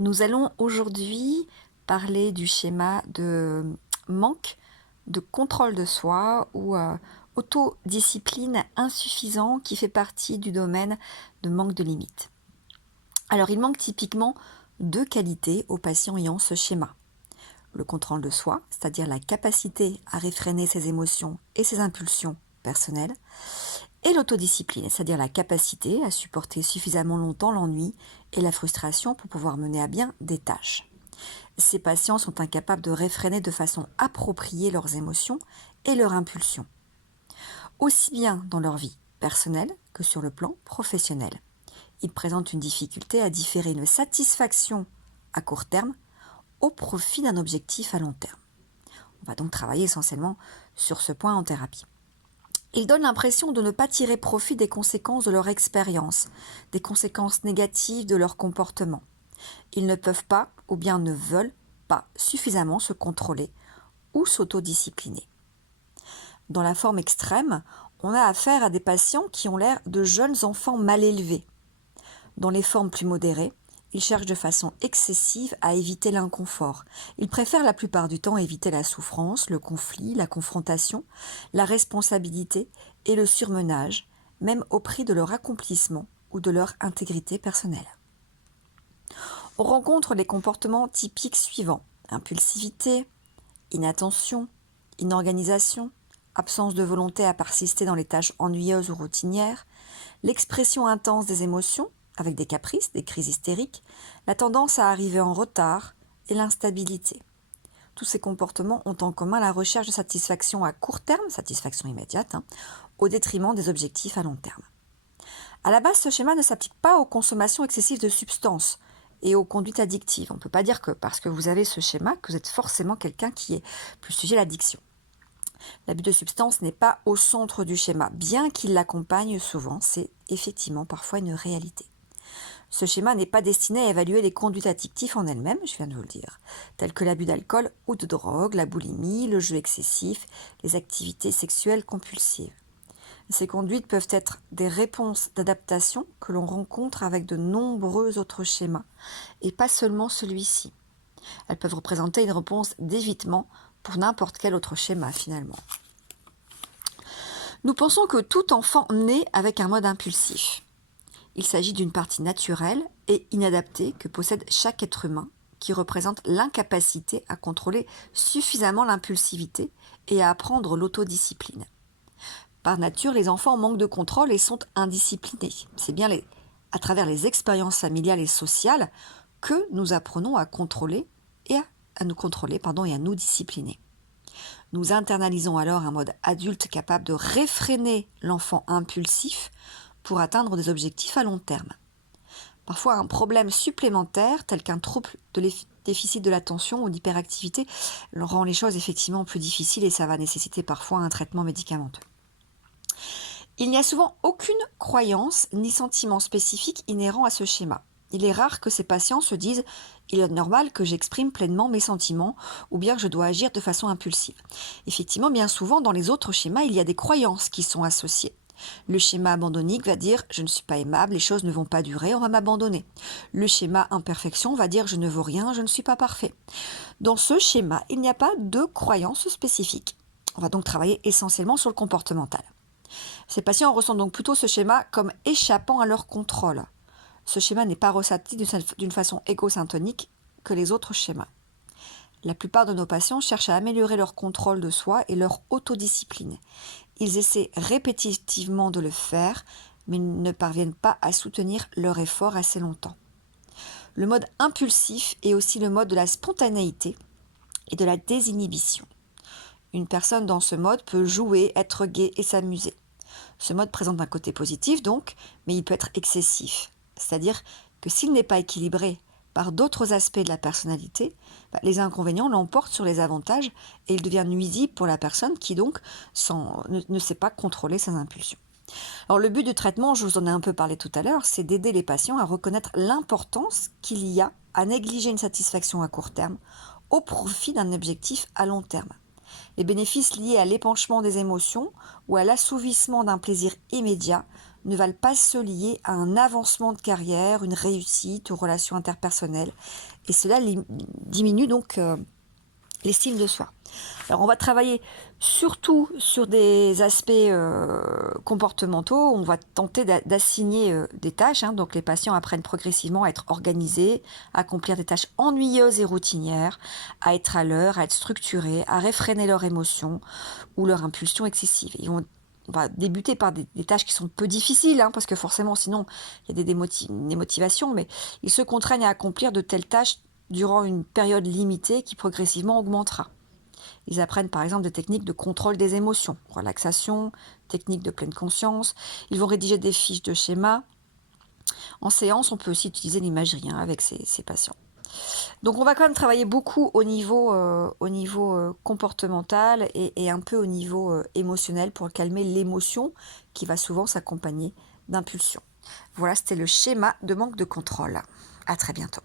Nous allons aujourd'hui parler du schéma de manque de contrôle de soi ou autodiscipline insuffisant qui fait partie du domaine de manque de limites. Alors il manque typiquement deux qualités aux patients ayant ce schéma. Le contrôle de soi, c'est-à-dire la capacité à réfréner ses émotions et ses impulsions personnelles, et l'autodiscipline, c'est-à-dire la capacité à supporter suffisamment longtemps l'ennui et la frustration pour pouvoir mener à bien des tâches. Ces patients sont incapables de réfréner de façon appropriée leurs émotions et leurs impulsions, aussi bien dans leur vie personnelle que sur le plan professionnel. Ils présentent une difficulté à différer une satisfaction à court terme au profit d'un objectif à long terme. On va donc travailler essentiellement sur ce point en thérapie. Ils donnent l'impression de ne pas tirer profit des conséquences de leur expérience, des conséquences négatives de leur comportement. Ils ne peuvent pas ou bien ne veulent pas suffisamment se contrôler ou s'autodiscipliner. Dans la forme extrême, on a affaire à des patients qui ont l'air de jeunes enfants mal élevés. Dans les formes plus modérées, ils cherchent de façon excessive à éviter l'inconfort. Ils préfèrent la plupart du temps éviter la souffrance, le conflit, la confrontation, la responsabilité et le surmenage, même au prix de leur accomplissement ou de leur intégrité personnelle. On rencontre les comportements typiques suivants: impulsivité, inattention, inorganisation, absence de volonté à persister dans les tâches ennuyeuses ou routinières, l'expression intense des émotions, avec des caprices, des crises hystériques, la tendance à arriver en retard et l'instabilité. Tous ces comportements ont en commun la recherche de satisfaction à court terme, satisfaction immédiate, au détriment des objectifs à long terme. À la base, ce schéma ne s'applique pas aux consommations excessives de substances et aux conduites addictives. On ne peut pas dire que parce que vous avez ce schéma, que vous êtes forcément quelqu'un qui est plus sujet à l'addiction. L'abus de substance n'est pas au centre du schéma, bien qu'il l'accompagne souvent, c'est effectivement parfois une réalité. Ce schéma n'est pas destiné à évaluer les conduites addictives en elles-mêmes, je viens de vous le dire, telles que l'abus d'alcool ou de drogue, la boulimie, le jeu excessif, les activités sexuelles compulsives. Ces conduites peuvent être des réponses d'adaptation que l'on rencontre avec de nombreux autres schémas, et pas seulement celui-ci. Elles peuvent représenter une réponse d'évitement pour n'importe quel autre schéma finalement. Nous pensons que tout enfant naît avec un mode impulsif. Il s'agit d'une partie naturelle et inadaptée que possède chaque être humain, qui représente l'incapacité à contrôler suffisamment l'impulsivité et à apprendre l'autodiscipline. Par nature, les enfants manquent de contrôle et sont indisciplinés. C'est bien à travers les expériences familiales et sociales que nous apprenons à contrôler et à nous contrôler et à nous discipliner. Nous internalisons alors un mode adulte capable de réfréner l'enfant impulsif pour atteindre des objectifs à long terme. Parfois, un problème supplémentaire, tel qu'un trouble de déficit de l'attention ou d'hyperactivité, rend les choses effectivement plus difficiles et ça va nécessiter parfois un traitement médicamenteux. Il n'y a souvent aucune croyance ni sentiment spécifique inhérent à ce schéma. Il est rare que ces patients se disent « il est normal que j'exprime pleinement mes sentiments » ou bien « je dois agir de façon impulsive ». Effectivement, bien souvent, dans les autres schémas, il y a des croyances qui sont associées. Le schéma abandonnique va dire « je ne suis pas aimable, les choses ne vont pas durer, on va m'abandonner ». Le schéma imperfection va dire « je ne vaux rien, je ne suis pas parfait ». Dans ce schéma, il n'y a pas de croyance spécifique. On va donc travailler essentiellement sur le comportemental. Ces patients ressentent donc plutôt ce schéma comme échappant à leur contrôle. Ce schéma n'est pas ressenti d'une façon égosyntonique que les autres schémas. La plupart de nos patients cherchent à améliorer leur contrôle de soi et leur autodiscipline. Ils essaient répétitivement de le faire, mais ne parviennent pas à soutenir leur effort assez longtemps. Le mode impulsif est aussi le mode de la spontanéité et de la désinhibition. Une personne dans ce mode peut jouer, être gaie et s'amuser. Ce mode présente un côté positif donc, mais il peut être excessif. C'est-à-dire que s'il n'est pas équilibré par d'autres aspects de la personnalité, les inconvénients l'emportent sur les avantages et il devient nuisible pour la personne qui donc ne sait pas contrôler ses impulsions. Alors le but du traitement, je vous en ai un peu parlé tout à l'heure, c'est d'aider les patients à reconnaître l'importance qu'il y a à négliger une satisfaction à court terme au profit d'un objectif à long terme. Les bénéfices liés à l'épanchement des émotions ou à l'assouvissement d'un plaisir immédiat ne valent pas ceux liés à un avancement de carrière, une réussite aux relations interpersonnelles. Et cela diminue donc l'estime de soi. Alors on va travailler surtout sur des aspects comportementaux. On va tenter d'assigner des tâches. Donc les patients apprennent progressivement à être organisés, à accomplir des tâches ennuyeuses et routinières, à être à l'heure, à être structurés, à réfréner leurs émotions ou leurs impulsions excessives. On va débuter par des tâches qui sont peu difficiles, parce que forcément sinon il y a des motivations, mais ils se contraignent à accomplir de telles tâches durant une période limitée qui progressivement augmentera. Ils apprennent par exemple des techniques de contrôle des émotions, relaxation, techniques de pleine conscience. Ils vont rédiger des fiches de schéma. En séance, on peut aussi utiliser l'imagerie avec ces patients. Donc on va quand même travailler beaucoup au niveau comportemental et un peu au niveau émotionnel pour calmer l'émotion qui va souvent s'accompagner d'impulsions. Voilà, c'était le schéma de manque de contrôle. À très bientôt.